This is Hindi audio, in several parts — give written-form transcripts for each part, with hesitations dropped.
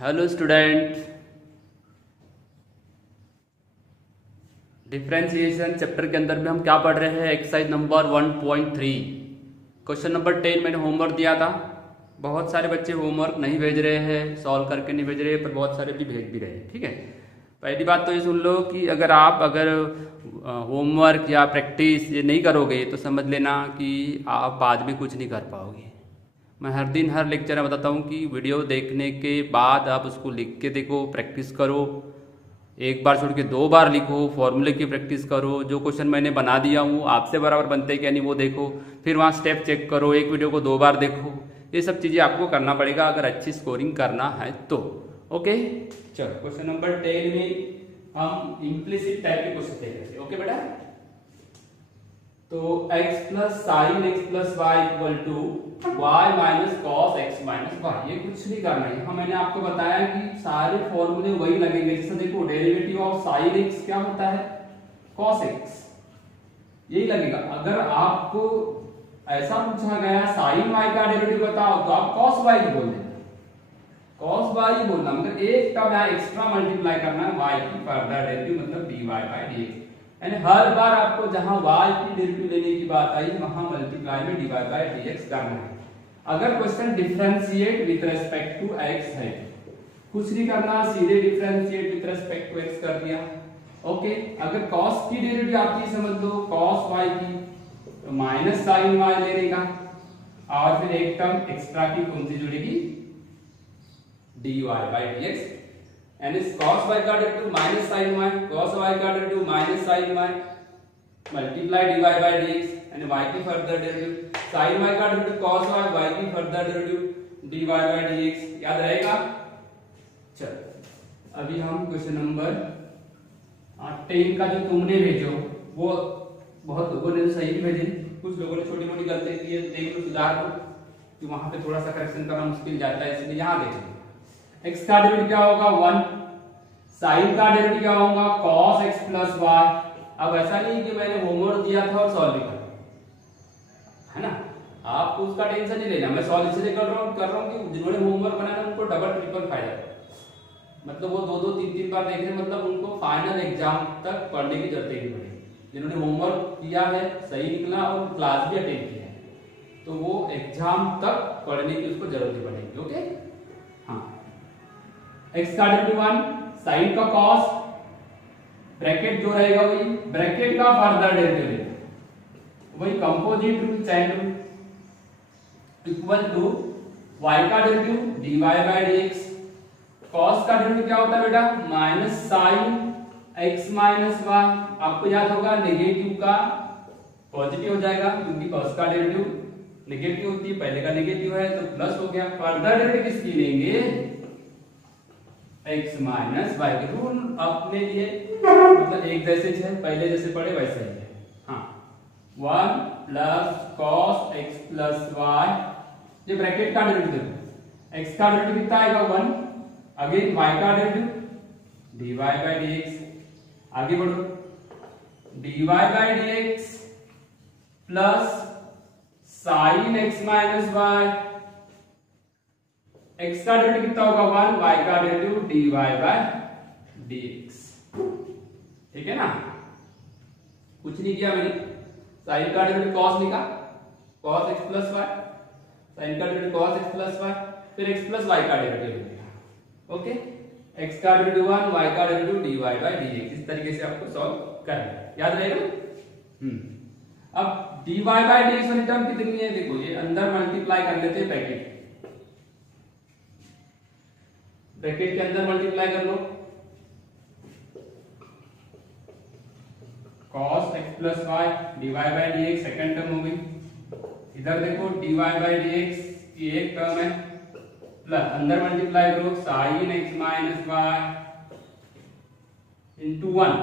हेलो स्टूडेंट, डिफरेंशिएशन चैप्टर के अंदर में हम क्या पढ़ रहे हैं? एक्सरसाइज नंबर 1.3 क्वेश्चन नंबर 10 मैंने होमवर्क दिया था। बहुत सारे बच्चे होमवर्क नहीं भेज रहे हैं, सॉल्व करके नहीं भेज रहे हैं, पर बहुत सारे भी भेज भी रहे हैं। ठीक है, पहली बात तो ये सुन लो कि अगर होमवर्क या प्रैक्टिस ये नहीं करोगे तो समझ लेना कि आप बाद में कुछ नहीं कर पाओगे। मैं हर दिन हर लेक्चर में बताता हूँ कि वीडियो देखने के बाद आप उसको लिख के देखो, प्रैक्टिस करो, एक बार छोड़ के 2 बार लिखो, फॉर्मूले की प्रैक्टिस करो, जो क्वेश्चन मैंने बना दिया हूँ आपसे बराबर बनते हैं क्या नहीं वो देखो, फिर वहाँ स्टेप चेक करो, एक वीडियो को 2 बार देखो। ये सब चीज़ें आपको करना पड़ेगा अगर अच्छी स्कोरिंग करना है तो। ओके, चलो क्वेश्चन नंबर 10 में हम इम्प्लिसिट टाइप के क्वेश्चन देख रहे थे। ओके बेटा, तो x plus sine x plus y equal to y minus cos x minus y, ये कुछ नहीं करना है। हाँ, मैंने आपको बताया कि सारे फॉर्मूले वही लगेंगे। जैसे देखो, डेरिवेटिव ऑफ साइन एक्स क्या होता है? कॉस एक्स, यही लगेगा। अगर आपको ऐसा पूछा गया साइन वाई का डेरिवेटिव बताओ तो आप कॉस वाई बोल देना, कॉस वाई बोलना, मतलब एक टर्म यहाँ एक्स्ट्रा मल्टीप्लाई करना है वाई की फर्दर डेरिवेटिव, मतलब d y by d x. यानी हर बार आपको जहां y की डेरिवेटिव लेने की बात आई वहां मल्टीप्लाई में dy बाय dx करना है। अगर question differentiate with respect to x है, कुछ नहीं करना, सीधे differentiate with respect to x कर दिया। ओके, अगर cos की डेरिवेटिव आती समझ लो cos y की, तो माइनस sin y लेने का, और फिर एक टर्म एक्स्ट्रा की कौन सी जुड़ेगी? dy by dx। यानी cos y का derivative minus sin y, cos y का derivative minus sin y multiply dy by dx, यानी y की फर्दर डेरिवेटिव, sin y का डेरिवेटिव cos y, y की further derivative dy by dx। याद रहेगा? चलो अभी हम क्वेश्चन नंबर 10 का जो तुमने भेजो वो बहुत लोगों ने तो सही भी भेजे, कुछ लोगों ने छोटी मोटी गलती की है, देख लो, सुधार लो, कि वहां पे थोड़ा सा करेक्शन करना मुश्किल जाता है, इसलिए यहां देखो। x का डेरिवेटिव क्या होगा? 1। साइन का डेरिवेटिव क्या होगा? cos x plus y. अब ऐसा नहीं कि मैंने होमवर्क दिया था और सॉल्व कर, है ना, आपको उसका टेंशन नहीं लेना। मैं सॉल्व इसलिए कर रहा हूँ कि जिन्होंने होमवर्क बनाया उनको डबल ट्रिपल फायदा, मतलब वो 2-2 3-3 बार देख रहे, मतलब उनको फाइनल एग्जाम तक पढ़ने की जरूरत ही नहीं पड़ेगी। जिन्होंने होमवर्क किया है, सही निकला और क्लास भी अटेंड किया है, तो वो एग्जाम तक पढ़ने की उसको जरूरत नहीं पड़ेगी। ओके, हाँ, x का डेरिवेटिव 1, sin का cos, ब्रैकेट जो रहेगा वही, ब्रैकेट का फर्दर डेरिवेटिव, वही composite rule chain rule, equal to y का derivative dy by dx। cos का डेरिवेटिव क्या होता है बेटा? Minus sin x minus y। आपको याद होगा नेगेटिव का पॉजिटिव हो जाएगा, क्योंकि cos का डेरिवेटिव नेगेटिव होती है, पहले का नेगेटिव है तो प्लस हो गया। फर्दर डेरिवेटिव किसकी लेंगे? x माइनस वाई के रूल अपने लिए, मतलब एक जैसे है, पहले जैसे पढ़े वैसे ही है। हाँ, 1 plus cos x plus y, ये ब्रैकेट का डेरिवेटिव देखो, x का डेरिवेटिव कितना आएगा? 1, अगेन y का डेरिवेटिव dy बाय dx। आगे बढ़ो, dy by dx plus sin x minus y, x का डेरिवेटिव कितना होगा? 1, y का डेरिवेटिव dy बाय dx। ठीक है ना, कुछ नहीं किया मैंने। sin का डेरिवेटिव cos लिखा, cos x plus y, sin का derivative cos x plus y, फिर x प्लस y का डेरिवेटिव लिखा। ओके, x का डेरिवेटिव 1, y का डेरिवेटिव dy बाय dx। इस तरीके से आपको सॉल्व करना है, याद रहेगा। अब dy बाय dx वाली टर्म कितनी है? देखो, ये अंदर मल्टीप्लाई कर लेते हैं, ब्रैकेट के अंदर मल्टीप्लाई कर लो, cos x plus y dy by dx, second term हो गई। इधर देखो dy बाय dx की एक टर्म है, प्लस अंदर मल्टीप्लाई करो sin x minus y into 1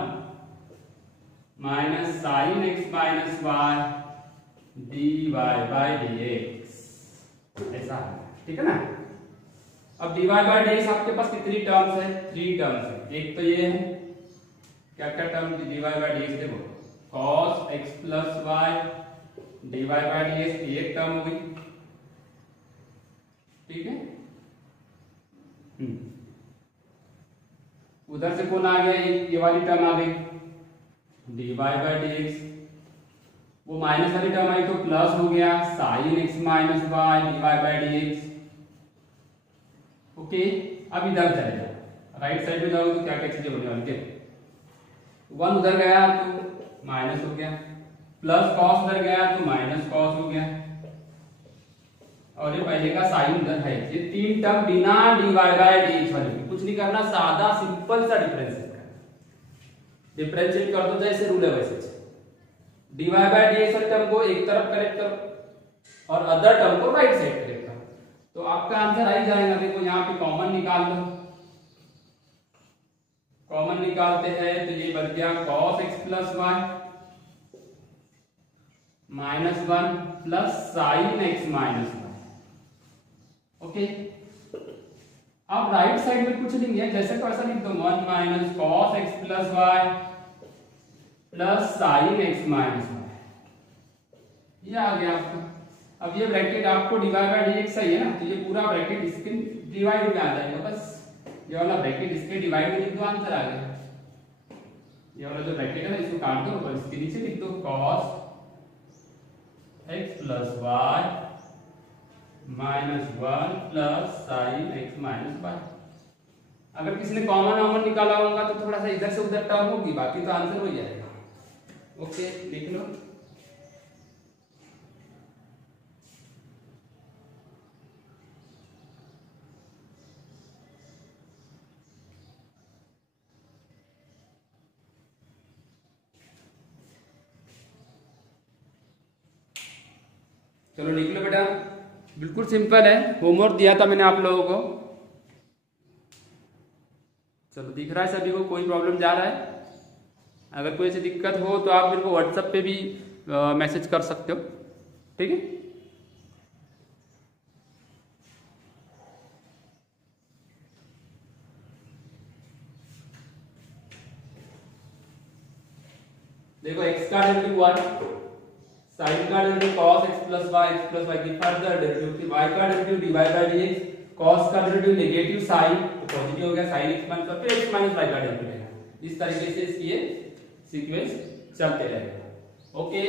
minus sin x minus y dy by dx, ऐसा है। ठीक है ना। अब dy बाय dx आपके पास कितनी टर्म्स है? 3 टर्म्स है। एक तो ये है, क्या क्या टर्म dy बाय dx देखो, cos x plus y dy by dx की एक टर्म हो गई। ठीक है, उधर से कौन आ गया, ये वाली टर्म आ गई dy बाई dx, वो माइनस वाली टर्म आई तो प्लस हो गया sin x minus y dy by dx। Okay, अब इधर चले जाओ, राइट साइड में जाओ तो क्या क्या चीजें बनने वाली, देखो 1 उधर गया तो माइनस हो गया, प्लस कॉस उधर गया तो माइनस कॉस हो गया, और ये पहले का साइन उधर है। ये तीन टर्म बिना dy बाई dx वाले, कुछ नहीं करना, सादा सिंपल सा डिफरेंशिएट करना, डिफरेंशिएट कर दो जैसे रूल है वैसे। dy बाई dx वाले टर्म को एक तरफ करेक्ट करो और अदर टर्म को राइट साइड करेक्ट करो, तो आपका आंसर आ ही जाएगा। देखो यहाँ पे कॉमन निकाल लो, कॉमन निकालते हैं तो ये बन गया cos x plus y minus 1 plus sin x minus y. Okay, अब राइट साइड में कुछ नहीं है, जैसे को ऐसा लिख दो 1 minus cos x plus y plus sin x minus y, ये आ गया आपका। अब ये ब्रैकेट आपको dy बाई dx सही है ना, तो ये पूरा ब्रैकेट इसके डिवाइड में आ जाएगा, बस ये वाला ब्रैकेट इसके डिवाइड में लिख दो, आंसर आ गया। ये वाला जो ब्रैकेट है ना इसको काट दो और इसके नीचे लिख दो cos x plus y minus 1 plus sin x minus y. अगर किसी ने कॉमन निकाला होगा तो थोड़ा सा इधर से उधर टर्म होगी, बाकी तो आंसर हो जाएगा। ओके, लिख लो। चलो लिख लो बेटा, बिल्कुल सिंपल है, होमवर्क दिया था मैंने आप लोगों को। चलो दिख रहा है सभी को, कोई प्रॉब्लम जा रहा है? अगर कोई ऐसी दिक्कत हो तो आप मेरे को व्हाट्सएप पे भी मैसेज कर सकते हो, ठीक है? देखो x का डेरिवेटिव 1, sin का derivative cos x plus y की फर्दर डेरिवेटिव, फिर y का derivative dy by dx, cos का डेरिवेटिव नेगेटिव sin तो पॉजिटिव हो गया sin x माइनस फिर x माइनस y का डेरिवेटिव है। इस तरीके से इसकी ये सीक्वेंस चलते रहेगा। ओके,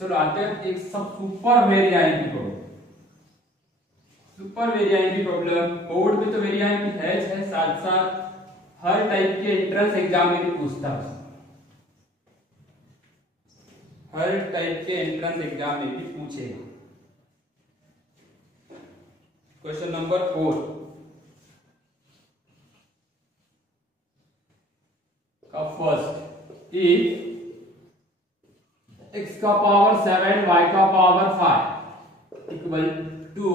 चलो आते हैं एक सब सुपर वेरिएंट की प्रॉब्लम। सुपर वेरिएंट की प्रॉब्लम बोर्ड में तो वेरिएंट है, साथ साथ हर टाइप के एंट्रेंस एग्जाम में भी पूछता है, हर टाइप के एंट्रेंस एग्जाम में भी पूछेगा। क्वेश्चन नंबर 4 का फर्स्ट, इफ x का पावर 7 y का पावर 5 इक्वल टू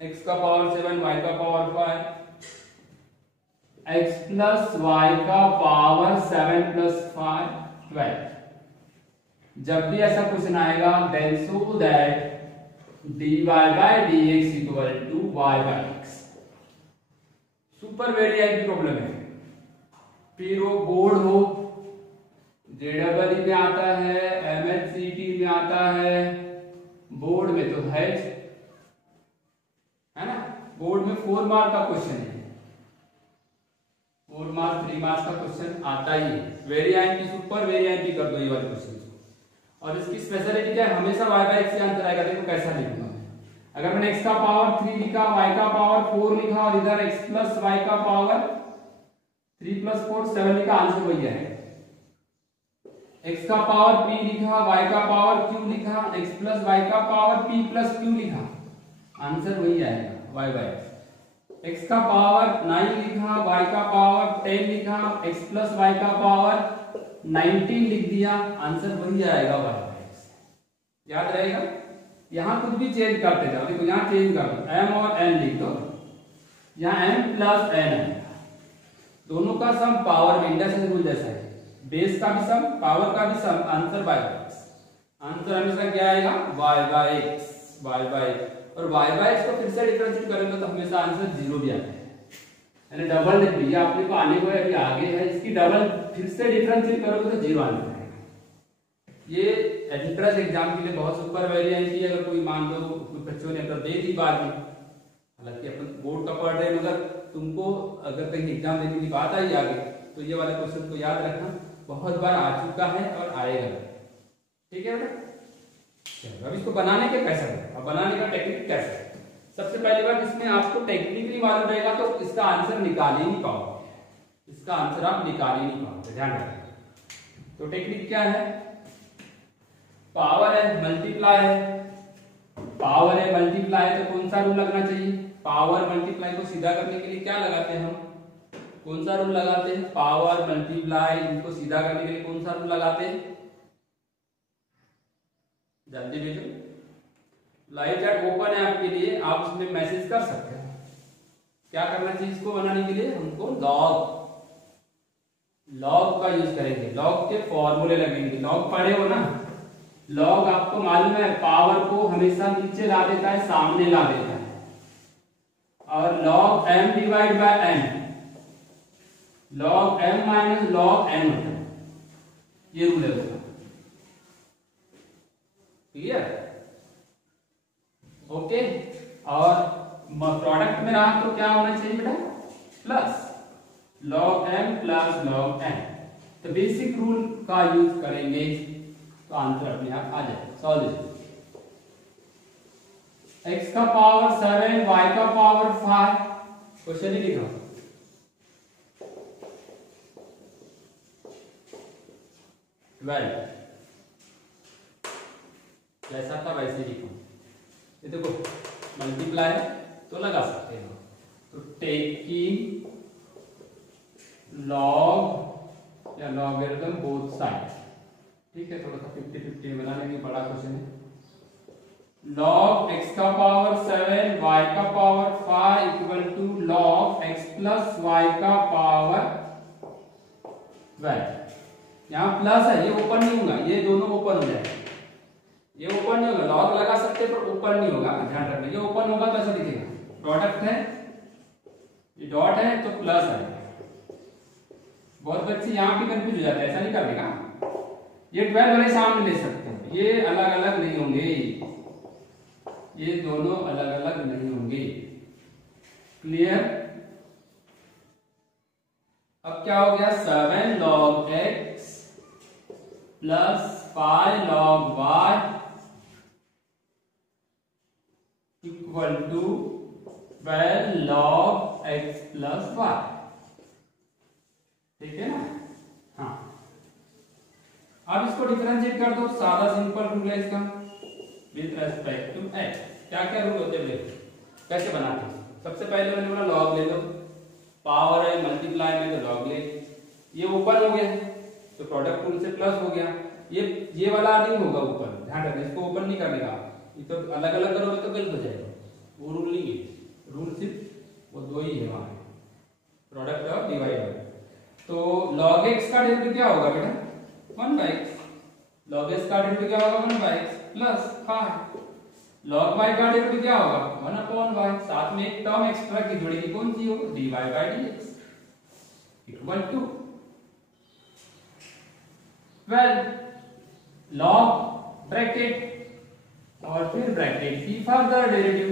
x का पावर 7 y का पावर 5 x प्लस y का पावर 7 प्लस 5 12, जब भी ऐसा क्वेश्चन आएगा then so that dy by dx equal to y by x। Super variant की प्रॉब्लम है, फिर वो बोर्ड हो, जेडबल में आता है, एमएचसीटी में आता है, बोर्ड में तो है ना, बोर्ड में 4 मार्क का क्वेश्चन है, 4 मार्क 3 मार्क्स का क्वेश्चन आता ही है। वेरिएंट की सुपर वेरिएंट की कर दो ये वाले क्वेश्चन, और इसकी स्पेशलिटी क्या है, हमेशा y बाई x से आंसर आएगा। देखो कैसा लिखूंगा, अगर मैंने x का पावर 3 लिखा, y का पावर 4 लिखा और इधर x प्लस y का पावर 3 प्लस 4 7 लिखा, आंसर वही है। x का पावर p लिखा, y का पावर q लिखा, x प्लस y का पावर p प्लस q लिखा, आंसर वही आएगा y बाई x। x का पावर 9 लिखा, y का पावर 10 लिखा, x प्लस y का पावर 19 लिख दिया, आंसर वही आएगा y बाई x। याद रहेगा, यहाँ कुछ भी चेंज करते जाओ। देखो यहाँ चेंज कर दो, m और n लिख दो, यहाँ m प्लस n है, दोनों का सम पावर में इंडक्शन रूल जैसा है, बेस का भी सम पावर का भी sum, answer y by x। Answer हमेशा क्या आएगा y by x, y by x। और y बाई x को फिर से डिफरेंशिएट करेंगे तो हमेशा आंसर 0 भी आता है, यानी डबल लिख लीजिए, आपने को आने को अभी आगे है, इसकी डबल फिर से डिफरेंशिएट करोगे तो 0 आना है। ये एंट्रेंस एग्जाम के लिए बहुत सुपर वैल्यू आती है। अगर कोई मान लो कुछ बच्चों ने अपना दे दी बाद में, हालांकि अपन बोर्ड का पढ़ रहे हैं, मगर तुमको अगर कहीं एग्जाम देने की बात आई आगे तो ये वाला क्वेश्चन को याद रखना, बहुत बार आ चुका है और आएगा। ठीक है बेटा, चलो अब इसको बनाने के कैसे और बनाने का टेक्निक कैसे। सबसे पहली बात, इसमें आपको टेक्निकली मालूम रहेगा तो इसका आंसर निकाल ही नहीं पाओगे, इसका आंसर आप निकाल ही नहीं पाओगे, ध्यान रखना। तो टेक्निक क्या है, पावर है मल्टीप्लाई है, पावर है मल्टीप्लाई है, तो कौन सा रूल लगना चाहिए, पावर मल्टीप्लाई को सीधा करने के लिए क्या लगाते हैं हम, कौन सा रूल लगाते हैं, पावर मल्टीप्लाई इनको सीधा करने के लिए कौन सा रूल लगाते हैं, जल्दी भेजो। लाइव चैट ओपन है आपके लिए, आप उसमें मैसेज कर सकते हैं। क्या करना चाहिए इसको बनाने के लिए, हमको लॉग का यूज करेंगे, लॉग के फॉर्मूले लगेंगे। लॉग पढ़े हो ना, लॉग आपको मालूम है पावर को हमेशा नीचे ला देता है, सामने ला देता है, और log m divide by n, log m minus log n होता है, ये रूल है उसका। Clear, okay. और प्रोडक्ट में रहा तो क्या होना चाहिए बेटा, plus log m plus log n। तो बेसिक रूल का यूज करेंगे तो आंसर अपने आप आ जाएगा। सॉल्व x का पावर 7 y का पावर 5, क्वेश्चन ही लिखा 12, जैसा था वैसे लिखो। ये देखो मल्टीप्लाई तो लगा सकते हो, तो टेकिंग लॉग या लॉगरिथम बोथ साइड, ठीक है, थोड़ा सा 50-50 बना लेंगे, बड़ा क्वेश्चन है। लॉग x का पावर 7 y का power 5 equal to log x plus y का पावर 12। यहाँ प्लस है, ये ओपन नहीं होगा, ये दोनों ओपन हो जाएगा, ये ओपन नहीं होगा, लॉग लगा सकते पर ओपन नहीं होगा, ध्यान रखना। ये ओपन होगा तो ऐसा दिखेगा, प्रोडक्ट है, ये डॉट है तो प्लस आएगा। बहुत बच्चे यहाँ पे कंफ्यूज हो जाते हैं, ऐसा नहीं करने का। ये 12 वाले सामने ले सकते हैं, ये अलग अलग नहीं होंगे, ये दोनों अलग अलग नहीं होंगे। क्लियर, अब क्या हो गया, 7 log x plus 5 log y equal to 12 log x plus y, ठीक है ना। हाँ, अब इसको डिफरेंशिएट कर दो, सादा सिंपल रूल है इसका, विद रेस्पेक्ट टू x। क्या क्या रूल होते हैं, कैसे बनाते हैं। सबसे पहले मैंने बोला लॉग ले लो, पावर है मल्टीप्लाई में तो लॉग ले, ये ओपन हो गया तो प्रोडक्ट रूल से प्लस हो गया, ये वाला नहीं होगा ऊपर, ध्यान रखना, इसको ओपन नहीं करने का, ये तो अलग अलग करोगे तो गलत हो जाएगा, वो रूल नहीं है, रूल सिर्फ वो दो ही है वहां, प्रोडक्ट और डिवाइड। तो log x का डेरिवेटिव क्या होगा बेटा, 1/x, log x का डेरिवेटिव क्या होगा, 1/x प्लस 5, log y का डेरिवेटिव क्या होगा, 1/y, साथ में एक टर्म एक्स्ट्रा की जुड़ेगी, कौन सी होगी, dy/dx equal to 12 log bracket और फिर ब्रैकेट की फर्दर डेरिवेटिव,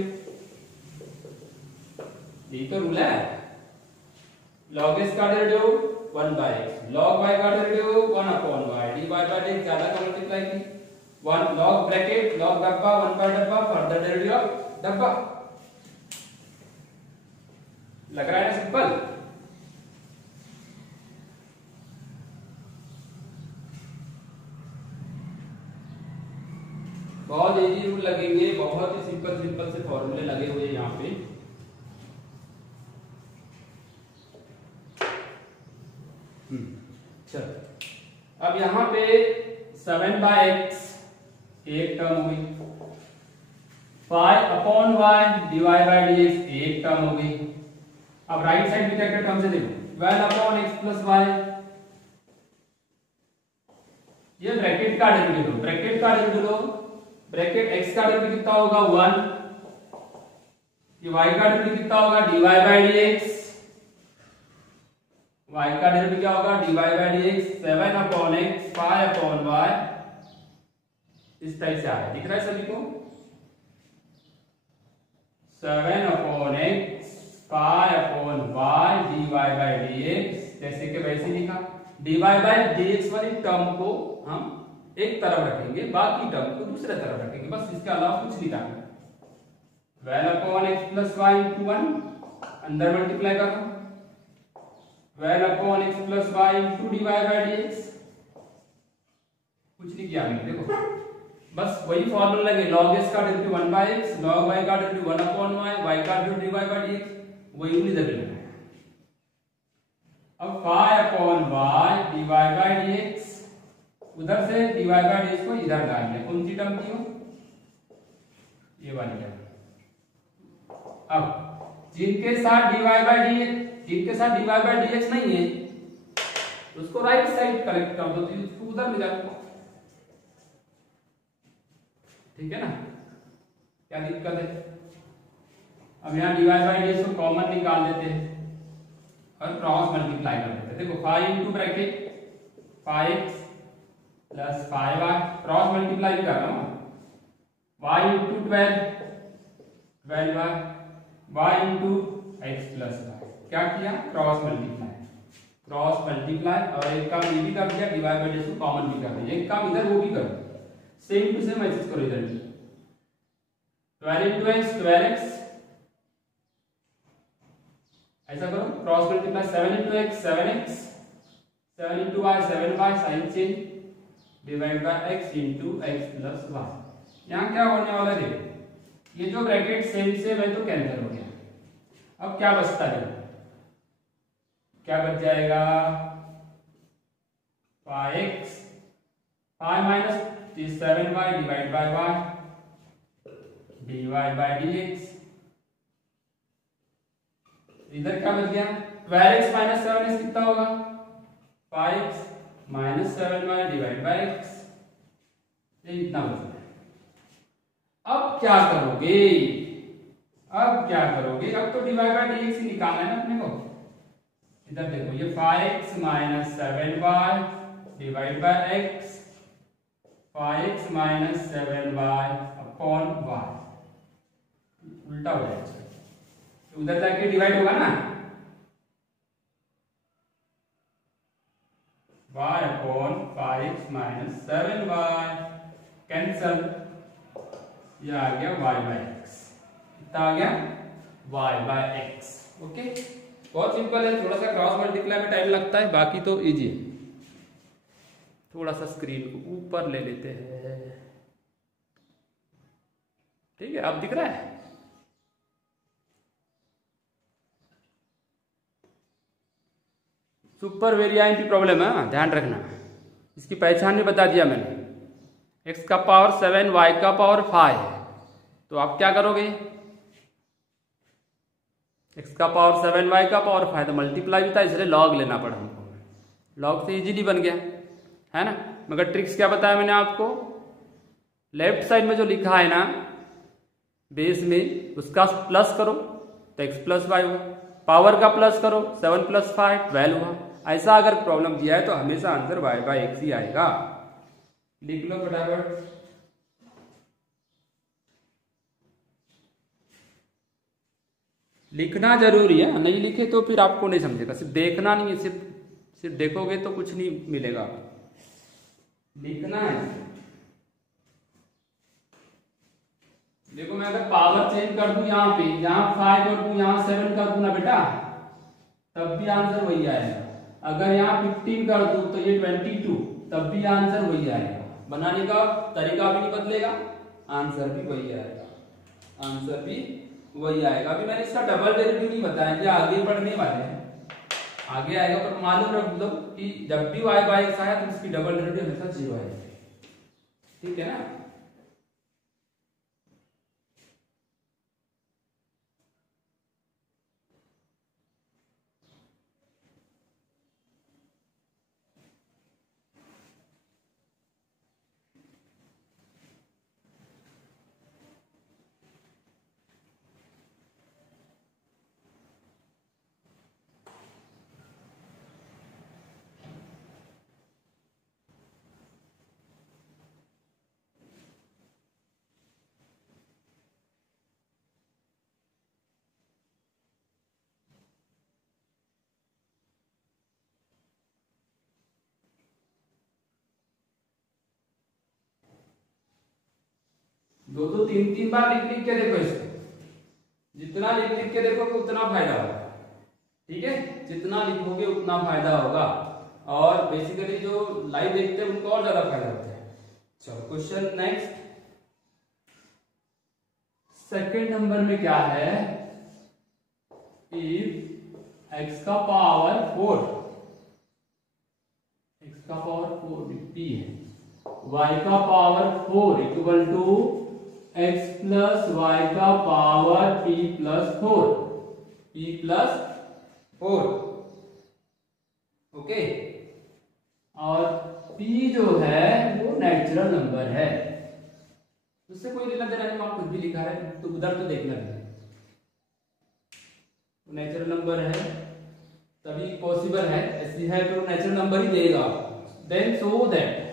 ये तो रूल है। log x का डेरिवेटिव 1/x, log y का डेरिवेटिव 1/y, dy/dx ज्यादा का मल्टीप्लाई की 1 log ब्रैकेट log डब्बा 1 बाय डब्बा, फर्दर डेरिवेटिव ऑफ डब्बा। लग रहा है ना सिंपल। बहुत इजी रूल लगेंगे, बहुत ही सिंपल सिंपल से फॉर्मूले लगे हुए यहाँ पे। चलो, अब यहाँ पे 7/x एक टर्म हो गई, 5/y dy/dx एक टर्म हो गई। अब राइट साइड में क्या क्या टर्म से देखो, 12/x प्लस y, ये ब्रैकेट का डेरिवेटिव लो, ब्रैकेट का डेरिवेटिव लो, ब्रैकेट x का डेरिवेटिव कितना होगा 1, ये y का डेरिवेटिव कितना होगा dy/dx, y का डेरिवेटिव क्या होगा dy/dx, 7/x 5/y इस टाइप से आ रहा है, दिख रहा है सभी को? 7/x पाई/y dy बाई dx, जैसे कि वैसे लिखा। dy बाई dx वाली टर्म को हम एक तरफ रखेंगे, बाकी टर्म को दूसरे तरफ रखेंगे, बस इसके अलावा कुछ नहीं करना। 12/x प्लस y इंटू 1 अंदर मल्टीप्लाई कर दो, 12/x plus y into dy by dx, कुछ नहीं किया मैंने, देखो बस वही फॉर्मूला लगे, log s का डेरिवेटिव 1/x, log y का डेरिवेटिव 1/y, y का डेरिवेटिव dy बाई dx, वही उन्हीं जगह लगाना है। अब phi/y dy बाई dx, उधर से dy बाई dx को इधर डाल दिया, कौन सी टर्म थी वो? ये वाली टर्म। अब जिनके साथ dy बाई dx, जिनके साथ dy बाई dx नहीं है उसको राइट साइड कलेक्ट कर दो, तो उसको उधर ले जाओ, ठीक है ना? क्या दिक्कत है? अब यहाँ dy बाई dx को कॉमन निकाल देते हैं और क्रॉस मल्टीप्लाई कर देते हैं। देखो five into bracket 5x plus 5y, cross multiply कर रहा हूँ, y into 12y, y into x plus y, क्या किया? क्रॉस मल्टीप्लाई, क्रॉस मल्टीप्लाई, और एक काम ये भी कर दिया, dy बाई dx को कॉमन भी कर दिया, एक काम इधर वो भी कर दिया, सेम टू सेम ऐसे करो इधर भी। 12 इंटू x 12x, ऐसा करो, cross multiply, 7 into x 7x, 7 into y 7y, sign change, divide by x into x plus y। यहाँ क्या होने वाला है? देखो ये जो ब्रैकेट सेम सेम है तो कैंसिल हो गया। अब क्या बचता है? क्या बच जाएगा? 5x, 5 minus 7y divide by y dy by dx, इधर क्या बच गया? 12x माइनस 7x कितना होगा? 5x minus 7y divide by x, ये इतना बच गया। अब क्या करोगे? अब क्या करोगे? अब तो dy बाय dx ही निकालना है ना अपने को। इधर देखो, ये 5x minus 7y divide by x, 5x minus 7y upon y, उल्टा हो जाएगा, उधर जाके डिवाइड होगा ना, y upon 5x minus 7y, cancel, ये आ गया y बाय x, कितना आ गया? y by x। ओके, बहुत सिंपल है, थोड़ा सा क्रॉस मल्टीप्लाई में टाइम लगता है, बाकी तो इजी है। थोड़ा सा स्क्रीन को ऊपर ले लेते हैं, ठीक है? अब दिख रहा है? सुपर वेरिएंट प्रॉब्लम है, ध्यान रखना, इसकी पहचान भी बता दिया मैंने। x का पावर 7, y का पावर 5 है, तो आप क्या करोगे? x का पावर 7, y का पावर 5, तो मल्टीप्लाई भी था इसलिए लॉग लेना पड़ा हमको, लॉग से इजीली बन गया, है ना? मगर ट्रिक्स क्या बताया मैंने आपको? लेफ्ट साइड में जो लिखा है ना बेस में, उसका प्लस करो तो x प्लस वाई हुआ, पावर का प्लस करो 7 प्लस 5 12 हुआ। ऐसा अगर प्रॉब्लम दिया है तो हमेशा आंसर y बाई x ही आएगा। लिख लो फटाफट। लिखना जरूरी है, नहीं लिखे तो फिर आपको नहीं समझेगा, सिर्फ देखना नहीं है, सिर्फ देखोगे तो कुछ नहीं मिलेगा, लिखना है। देखो मैं अगर पावर चेंज कर दूं यहाँ पे, यहाँ 5 कर दूं, यहाँ 7 कर दूं ना बेटा, तब भी आंसर वही आएगा। अगर यहाँ 15 कर दूं तो ये 22, तब भी आंसर वही आएगा। बनाने का तरीका भी नहीं बदलेगा, आंसर भी वही आएगा, आंसर भी वही आएगा। अभी मैंने इसका डबल डेरिवेटिव नहीं बताया, ये आगे बढ़ने वाले हैं, आगे आएगा, पर मालूम रख दो कि जब भी y बाई x आया तो इसकी डबल डेरिवेटिव हमेशा 0 आएगी, ठीक है ना? दो दो तीन तीन बार लिख लिख के देखो इसको, जितना लिख लिख के देखोगे उतना फायदा होगा। ठीक है, जितना लिखोगे उतना फायदा होगा, और बेसिकली जो लाइव देखते हैं उनको और ज्यादा फायदा होता है। चलो क्वेश्चन नेक्स्ट, सेकंड नंबर में क्या है, इफ x का पावर 4, x का पावर 4 p है, y का power 4 equal to x plus y का power p plus 4, p plus 4, okay. और p जो है वो नेचुरल नंबर है, उससे कोई लेना देना नहीं, वहां कुछ भी लिखा है तो उधर तो देखना नहीं, नेचुरल नंबर है तभी पॉसिबल है, ऐसी है तो नेचुरल नंबर ही देगा। देन सो दैट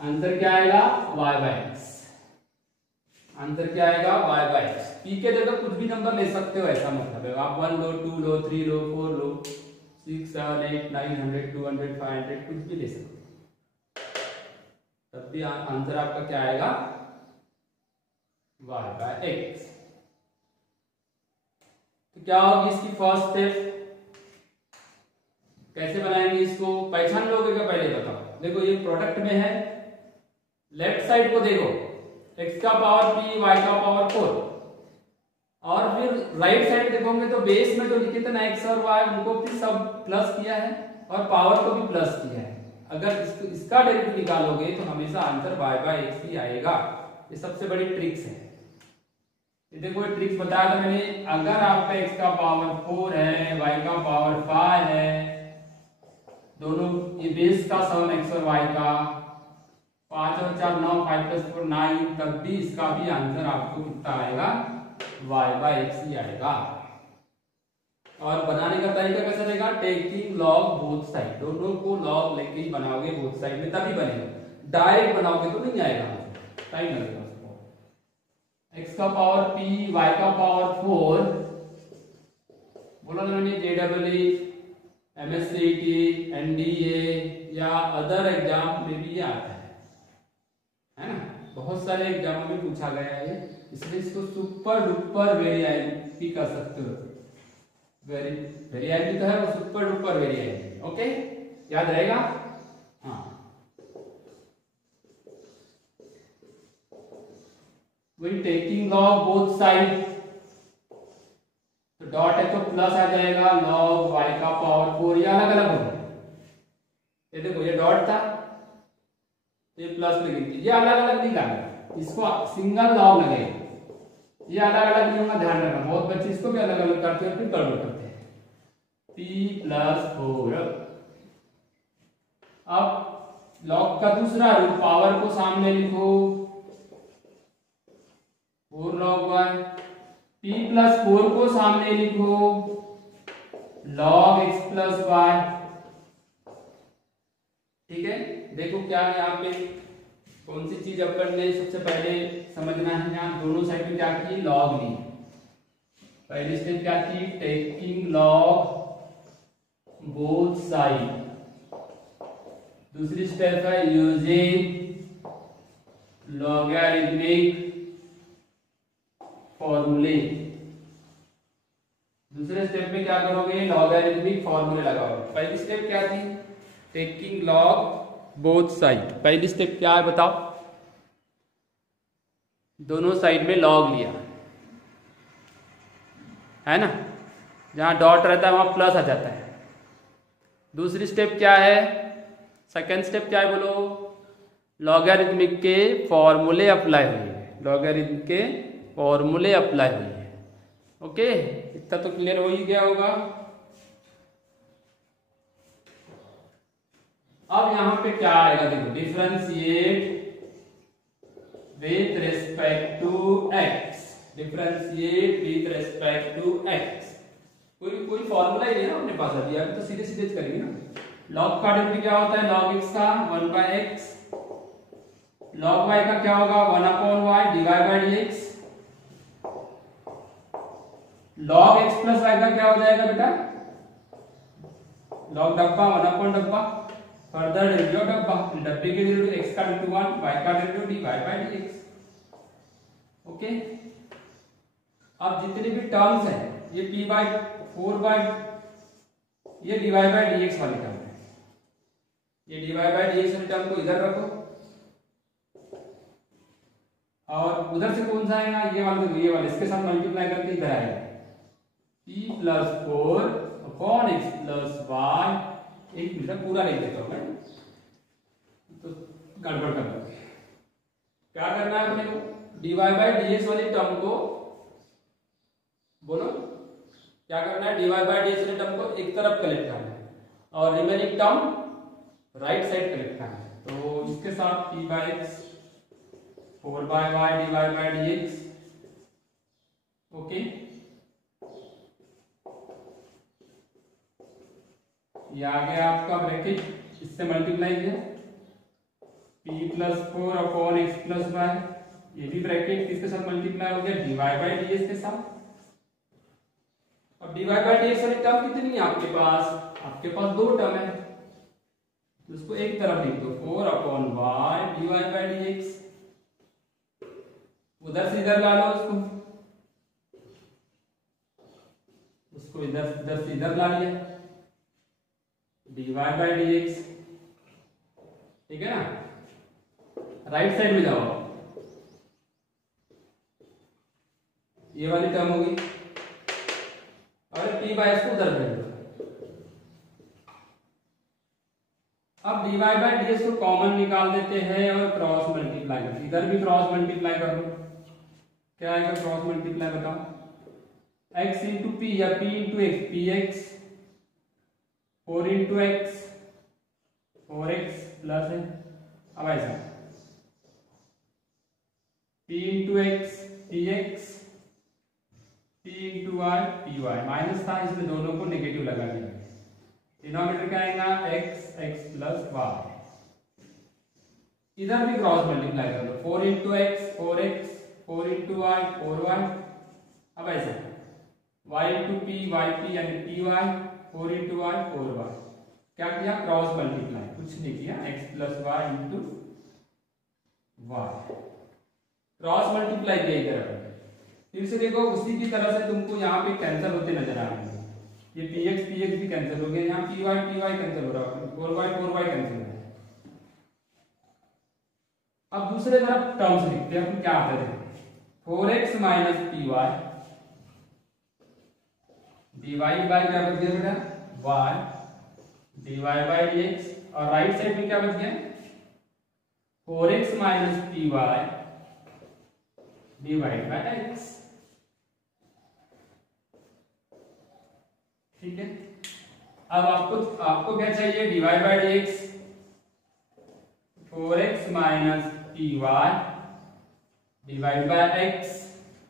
आंसर क्या आएगा, y/x, आंसर क्या आएगा y/x। p के जगह कुछ भी नंबर ले सकते हो, ऐसा मतलब है, आप 1 लो, 2 लो, 3 लो, 4 लो, 6 7 8 9 100 200 500 कुछ भी ले सकते हो, तब भी आंसर आपका क्या आएगा y/x। तो क्या होगी इसकी फर्स्ट स्टेप, कैसे बनाएंगे इसको, पहचान लोगे क्या पहले बताओ। देखो ये प्रोडक्ट में है, लेफ्ट साइड को देखो, x का पावर p, y का पावर 4, और फिर राइट साइड देखोगे तो बेस में जो लिखे थे ना x और y उनको भी सब प्लस किया है और पावर को भी प्लस किया है। अगर इसका डेरिवेटिव निकालोगे तो हमेशा आंसर y/x ही आएगा। ये सबसे बड़ी ट्रिक्स है, ये देखो ये ट्रिक्स बताया था मैंने। अगर आपका x का पावर 4 है, y का पावर 5 है, दोनों ये बेस का सम x और y का, 5 और 4 9, 5 + 4 9, तब भी इसका भी आंसर आपको कितना आएगा y/x ही आएगा। और बनाने का तरीका कैसा रहेगा, टेकिंग लॉग बोथ साइड, दोनों को लॉग लेके ही बनाओगे बोथ साइड में तभी बनेगा, डायरेक्ट बनाओगे तो नहीं आएगा, टाइम लगेगा। x का पावर p, y का पावर 4, बोला ना मैंने JEE, MSCT, NDA या अदर एग्जाम में भी ये आता है ना, बहुत सारे एग्जामों में पूछा गया है, इसलिए इसको सुपर डुपर वेरिएबिलिटी कर सकते हो, वेरिएबिलिटी तो है वो सुपर डुपर वेरिएबिलिटी, ओके याद रहेगा। हाँ वही टेकिंग लॉग बोथ साइड, तो डॉट है तो प्लस आ जाएगा, लॉग y का पावर 4, ये अलग अलग होगा, ये देखो ये डॉट था ये प्लस में गिनती, ये अलग अलग नहीं लाना, इसको सिंगल लॉग लगेगा, ये अलग अलग नहीं होगा, ध्यान रखना, बहुत बच्चे इसको भी अलग अलग करते हैं फिर गड़बड़ करते हैं। p + 4, अब लॉग का दूसरा रूप, पावर को सामने लिखो, 4 log y, p + 4 को सामने लिखो, log x + y, ठीक है। देखो क्या है यहाँ पे, कौन सी चीज अपन ने सबसे पहले समझना है, यहाँ दोनों साइड में क्या की, लॉग ली, पहली स्टेप क्या थी, टेकिंग लॉग बोथ साइड, दूसरी स्टेप है यूजिंग लॉगरिथमिक फॉर्मूले, दूसरे स्टेप में क्या करोगे, लॉगरिथमिक फॉर्मूले लगाओगे। पहली स्टेप क्या थी, टेकिंग लॉग बोथ साइड, पहली स्टेप क्या है बताओ, दोनों साइड में लॉग लिया है ना, जहां डॉट रहता है वहां प्लस आ जाता है। दूसरी स्टेप क्या है, सेकेंड स्टेप क्या है बोलो, लॉगरिथमिक के फॉर्मूले अप्लाई हुए हैं, लॉगरिथम के फॉर्मूले अप्लाई हुए हैं, ओके इतना तो क्लियर हो ही गया होगा। अब यहां पे क्या आएगा देखो, differentiate with respect to x, differentiate with respect to x, कोई फॉर्मूला ही नहीं है अपने पास अभी तो सीधे सीधे करेंगे ना। लॉग का डेरिवेटिव क्या होता है, log x का 1/x, log y का क्या होगा 1/y dy/dx, log x + y का क्या हो जाएगा बेटा, log डब्बा 1/डब्बा, फर्दर डेरिवेटिव ऑफ डब्बा, डब्बे के डेरिवेटिव x का डेरिवेटिव 1, y का derivative dy by dx। Okay, अब जितने भी टर्म्स हैं ये p बाय 4 बाय ये dy बाय dx वाले टर्म है, ये dy बाय dx वाले टर्म को इधर रखो और उधर से कौन सा आएगा, ये वाला इसके साथ मल्टीप्लाई करके इधर आएगा p plus 4 upon x plus y। एक मिनट पूरा लिख देता हूं मैं, तो गड़बड़ कर दोगे। क्या करना है अपने को, dy बाय dx वाली टर्म को बोलो, क्या करना है, dy बाय dx वाली टर्म को एक तरफ कलेक्ट करना है और remaining term right side collect करना है। तो इसके साथ p by x 4 by y dy by dx। Okay, ये आ गया आपका ब्रैकेट, इससे मल्टीप्लाई किया p plus 4 upon x plus y, ये भी ब्रैकेट किसके साथ मल्टीप्लाई हो गया, dy बाय dx के साथ। अब dy बाय dx वाली टर्म कितनी है आपके पास दो टर्म है, तो उसको एक तरफ लिख दो 4 upon y dy by dx। उधर से इधर ला लो उसको इधर से इधर ला लिया dy बाय dx, ठीक है ना। राइट साइड में जाओ, ये वाली टर्म होगी और p बाय s को उधर भेज दो। अब dy बाय dx को कॉमन निकाल देते हैं और क्रॉस मल्टीप्लाई करते हैं, इधर भी क्रॉस मल्टीप्लाई कर लो। क्या आएगा क्रॉस मल्टीप्लाई बताओ, x इंटू p या p into x, px 4 into x 4x plus है, अब ऐसा p into x px p into y py, minus था इसमें दोनों को नेगेटिव लगा दिया, डिनोमिनेटर क्या आएगा x x प्लस y। इधर भी क्रॉस मल्टीप्लाई कर दो, 4 into x 4x 4 into y 4y, अब ऐसे y इंटू p yp यानी py 4 इंटू y 4y। क्या किया क्रॉस मल्टीप्लाई, कुछ नहीं किया, x plus y into y, cross multiply किया इधर। फिर से देखो उसी की तरह से तुमको यहाँ पे कैंसिल होते नजर आ रहे हैं, ये px भी कैंसिल हो गया, यहाँ py कैंसिल हो रहा है, 4y कैंसिल हो रहा है। अब दूसरे तरफ टर्म्स लिखते हैं, अपन क्या आता है 4x minus py dy bye क्या बच गया बेटा y dy बाय dx, और राइट साइड में क्या बच गया 4x minus py divide by x। ठीक है, अब आपको क्या चाहिए, dy by dx 4x minus py divide by x।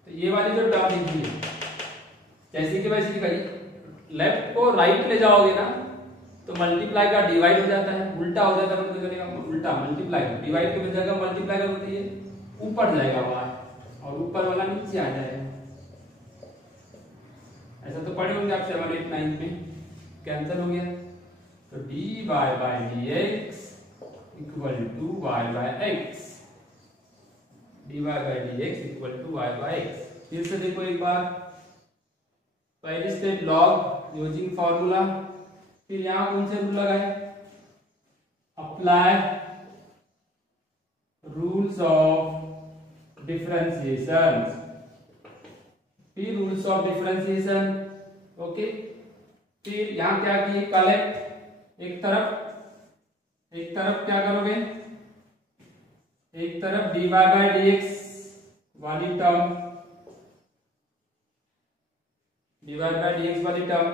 तो ये वाली जो टर्म लिखी है जैसे कि वैसे लिखी, लेफ्ट को राइट ले जाओगे ना तो मल्टीप्लाई का डिवाइड हो जाता है, उल्टा हो जाता है, मतलब उल्टा मल्टीप्लाई डिवाइड के जगह मल्टीप्लाई का होती है ऊपर जाएगा y और ऊपर वाला नीचे आ जाएगा। ऐसा तो पढ़े होंगे आप 7 8 9 में, कैंसिल हो गया, तो dy by dx equal to y by x, dy by dx equal to y by x। फिर से देखो एक बार, पहली स्टेप लॉग यूजिंग फॉर्मूला, फिर यहां कौन से रूल लगाए, अप्लाई रूल्स ऑफ डिफरेंशिएशन, फिर रूल्स ऑफ डिफरेंशिएशन। ओके, फिर यहां क्या किए, कलेक्ट एक तरफ क्या करोगे, एक तरफ dy बाय dx वाली टर्म, dy बाय dx वाली टर्म,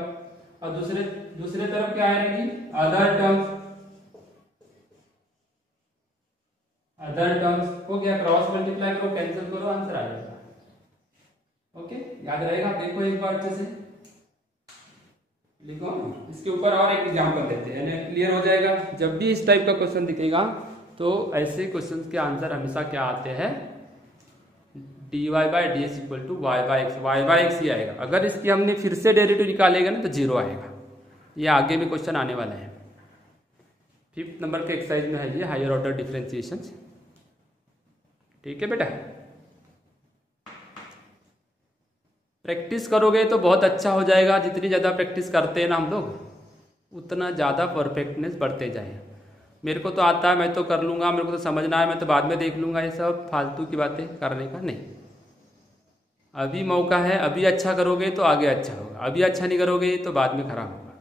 और दूसरे तरफ क्या आएगी, अदर टर्म्स हो गया, क्रॉस मल्टीप्लाई करो, कैंसिल करो, आंसर आ जाएगा। ओके, याद रहेगा, देखो एक बार अच्छे से लिखो। इसके ऊपर और एक एग्जांपल देते हैं, क्लियर हो जाएगा। जब भी इस टाइप का क्वेश्चन दिखेगा तो ऐसे क्वेश्चन के आंसर हमेशा क्या आते हैं, dy by dx equal to y by x ही आएगा। अगर इसकी हमने फिर से डेरिवेटिव निकालेगा ना तो 0 आएगा। ये आगे भी क्वेश्चन आने वाला है, 5th नंबर के एक्सरसाइज में है ये हायर ऑर्डर डिफरेंशिएशन। ठीक है बेटा, प्रैक्टिस करोगे तो बहुत अच्छा हो जाएगा। जितनी ज़्यादा प्रैक्टिस करते हैं ना हम लोग उतना ज़्यादा परफेक्टनेस बढ़ते जाएगा। मेरे को तो आता है, मैं तो कर लूँगा, मेरे को तो समझना है, मैं तो बाद में देख लूँगा, ये सब फालतू की बातें करने का नहीं। अभी मौका है, अभी अच्छा करोगे तो आगे अच्छा होगा, अभी अच्छा नहीं करोगे तो बाद में खराब होगा,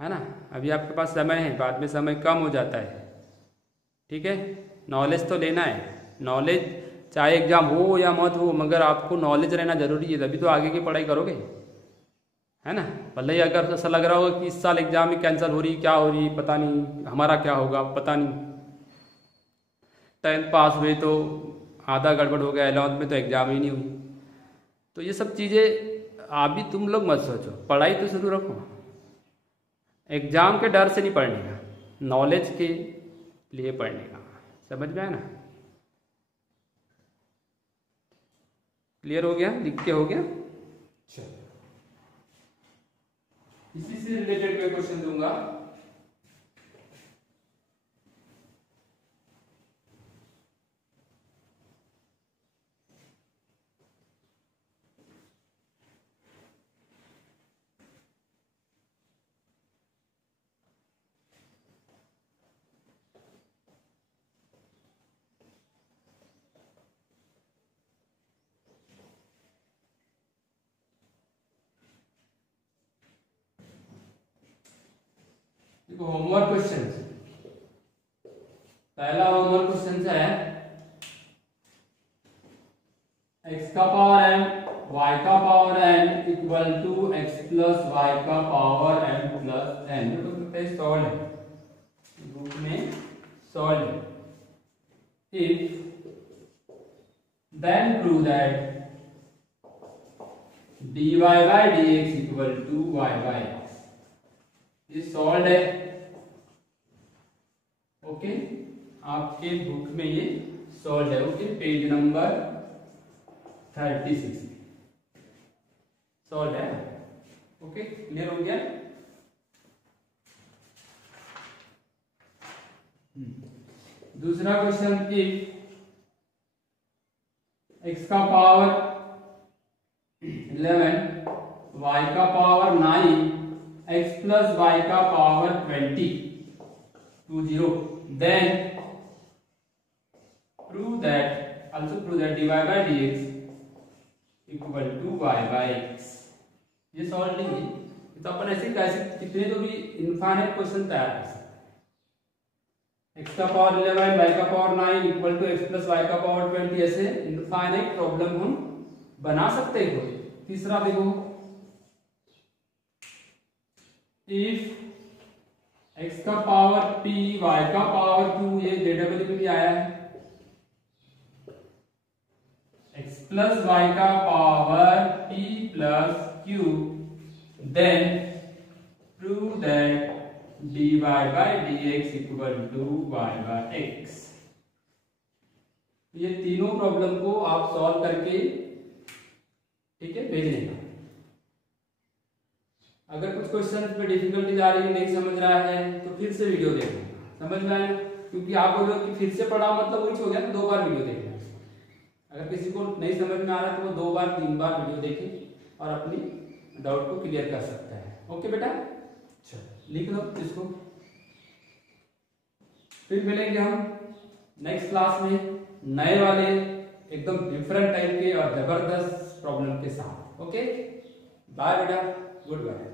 है ना। अभी आपके पास समय है, बाद में समय कम हो जाता है। ठीक है, नॉलेज तो लेना है। नॉलेज चाहे एग्जाम हो या मत हो, मगर आपको नॉलेज रहना जरूरी है, तभी तो आगे की पढ़ाई करोगे, है ना। भले ही अगर ऐसा लग रहा होगा कि इस साल एग्जाम में कैंसिल हो रही, क्या हो रही पता नहीं, हमारा क्या होगा पता नहीं, 10th पास हुए तो आधा गड़बड़ हो गया, 11th में तो एग्जाम ही नहीं हुई। तो ये सब चीज़ें अभी तुम लोग मत सोचो, पढ़ाई तो शुरू रखो। एग्जाम के डर से नहीं पढ़ने का, नॉलेज के लिए पढ़ने का। समझ में आया ना? क्लियर हो गया? लिख के हो गया? चलो, इसी से रिलेटेड मैं क्वेश्चन दूंगा। होमवर्क क्वेश्चन, पहला होमवर्क क्वेश्चन है x का पावर m y का पावर n equal to x plus y का पावर m प्लस n। तो सकते हैं सॉल्व है, बुक में सॉल्व है। If then prove that dy by dx equal to y by x। ये सॉल्व है, ओके। आपके बुक में ये सॉल्व है, ओके। पेज नंबर 36 सॉल्व है, ओके। क्लियर हो गया? दूसरा क्वेश्चन, इफ x का पावर 11 y का पावर 9 x प्लस वाई का power 20 then prove that dy by dx equal to y by x। ये सॉल्व नहीं है, तो अपन ऐसे कैसे कितने तो भी इनफाइनाइट क्वेश्चन तैयार कर सकते हैं। x का पावर 11 y का power 9 equal to x plus y का पावर 20, ऐसे इनफाइनाइट प्रॉब्लम हम बना सकते हैं। तीसरा देखो, इफ x का पावर p y का पावर q, ये जेडब्ल्यू में भी आया है, x प्लस वाई का power p plus q, then prove that dy by dx equal to y by x। ये तीनों प्रॉब्लम को आप सॉल्व करके, ठीक है, भेज लेना। अगर कुछ क्वेश्चन में डिफिकल्टी आ रही है, नहीं समझ रहा है, तो फिर से वीडियो देखना, समझ में आए? क्योंकि आप बोलो कि फिर से पढ़ा मतलब वही हो गया ना, 2 बार वीडियो देखना। अगर किसी को नहीं समझ में आ रहा है तो वो 2 बार 3 बार वीडियो देखे और अपनी डाउट को क्लियर कर सकता है। ओके बेटा, चलो लिख लो इसको। फिर मिलेंगे हम नेक्स्ट क्लास में नए वाले एकदम डिफरेंट टाइप के और जबरदस्त प्रॉब्लम के साथ। ओके, बाय बेटा, गुड बाय।